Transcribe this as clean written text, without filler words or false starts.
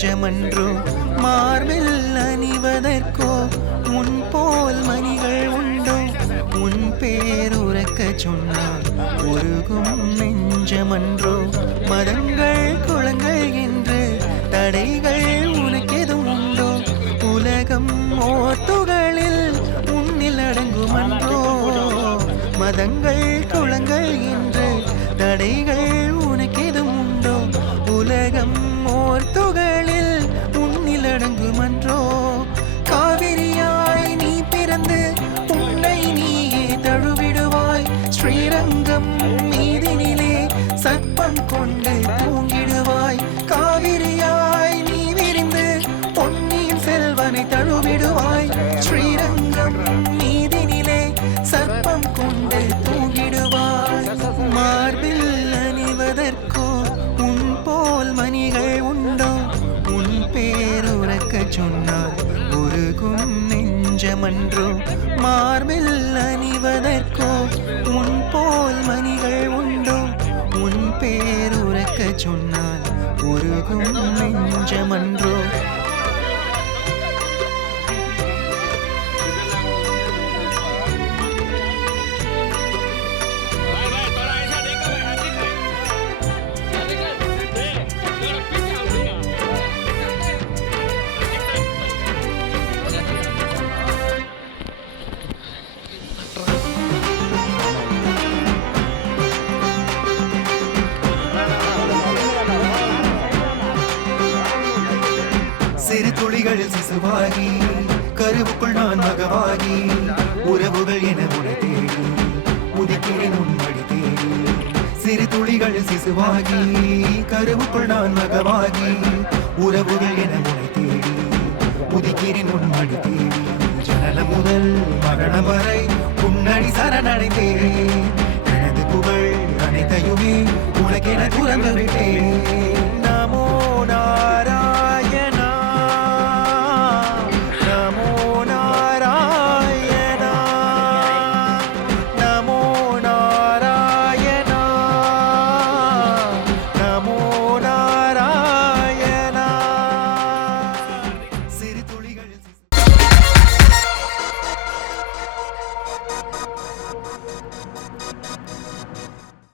நெஞ்சமன்றோ மார்பில் அணிவதற்கோ உன் போல் மணிகள் உண்டோ உன் பேருறக்க சொன்னால் உருகும் நெஞ்சமன்றோ மதங்கள் குளங்கள் என்று தடைகள் உனக்கெதும் உண்டோ உலகம் ஓத்துகளில் உன்னில் அடங்குமன்றோ மதங்கள் குளங்கள் என்று தடைகள் உனக்கெதும் உண்டோ உலகம் ஓர்த்துகளில் உன்னில் அடங்குமன்றோ காவிரியாய் நீ பிறந்து உன்னை நீயே தழுவிடுவாய் ஸ்ரீரங்கம் மீதினிலே சர்ப்பம் கொண்டு தூங்கிடுவாய் காவிரியாய் நீ விரிந்து பொன்னியின் செல்வனை தழுவிடுவாய் ஸ்ரீரங்கம் மீதினிலே சர்ப்பம் கொண்டு தூங்கிடுவாய் மார்பில் அணிவதற்கோ உன் போல் மணிகள் உண்டோ உன் பேருறக்க சொன்னால் உருகும் நெஞ்சமன்றோ மார்பில் அணிவதற்கோ உன் போல் மணிகள் உண்டோ உன் பேருறக்க சொன்னால் உருகும் நெஞ்சமன்றோ சிறு துளிகளில் சிசுவாகி கருவுக்குள் நான் மகவாகி உறவுகள் என உனை தேடி உதிக்கிறேன் உன்மடி தேடி சிறு துளிகளில் சிசுவாகி கருவுக்குள் நான் மகவாகி உறவுகள் என உனை தேடி உதிக்கிறேன் உன்மடி தேடி ஜனனம் முதல் மரணம் வரை உன்னடி சரணடைந்தேன் எனது புகழ் அனைத்தையுமே உனக்கென துறந்து விட்டேன்